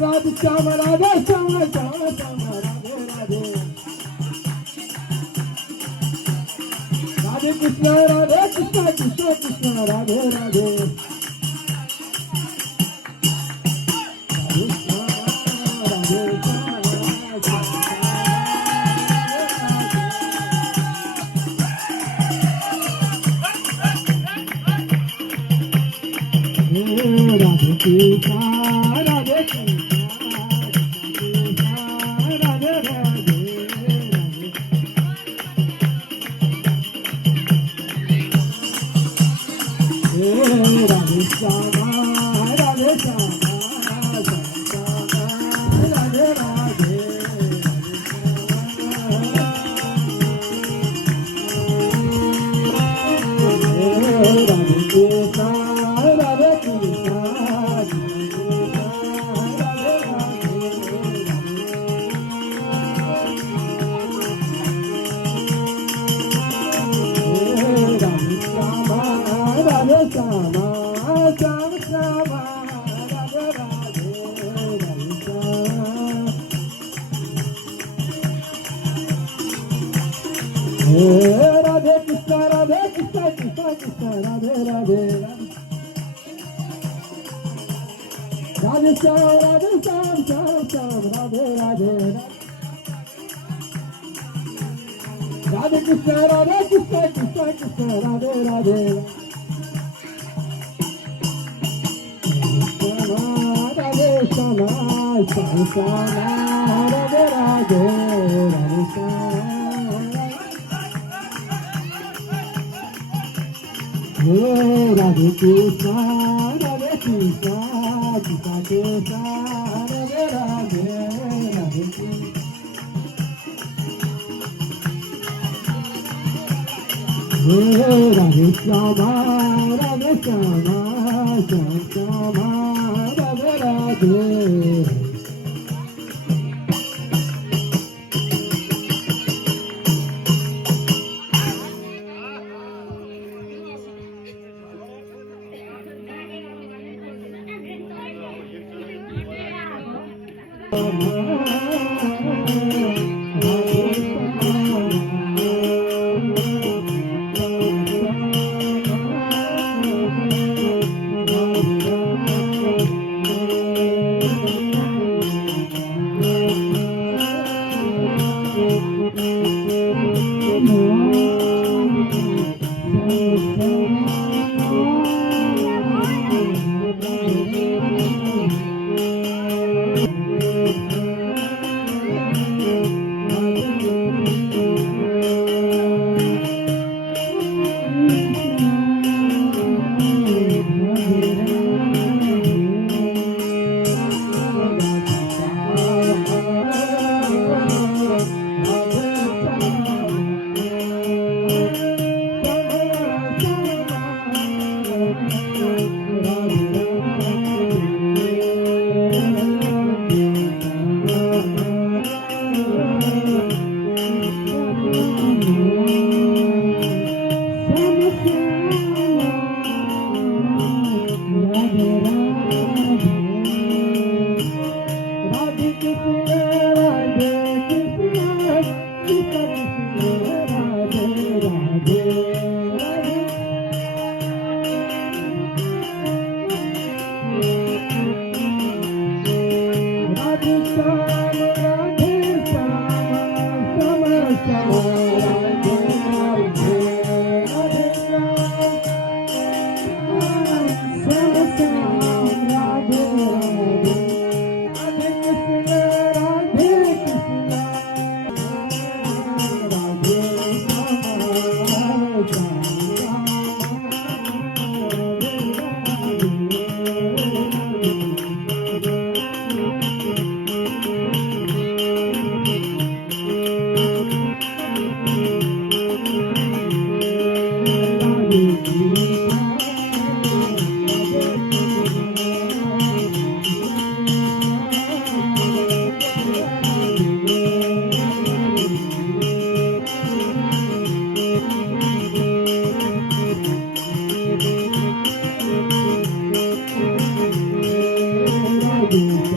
Radhe Shyam Radhe Shyam Shyam Shyam Radhe Radhe Radhe Krishna Krishna Krishna Radhe Radhe Radhe Krishna Radhe Radhe Radhe Radhe Shyama Radhe Shyama Radhe Radhe Radhe Krishna Radhe Krishna Radhe Shyama Shyam Shyama Radhe Radhe Radhe Shyam Radhe Krishna Krishna Krishna Radhe Radhe Radhe Shyam Shyam Shyam Radhe Radhe Radhe Krishna Krishna Krishna Radhe Radhe Radhe Shyama Shyam Shyam Radhe Radhe Radhe Shyam Radhe Krishna Krishna Krishna Radhe Radhe Radhe Radhe Shyama Shyam Shyama Radhe Radhe दे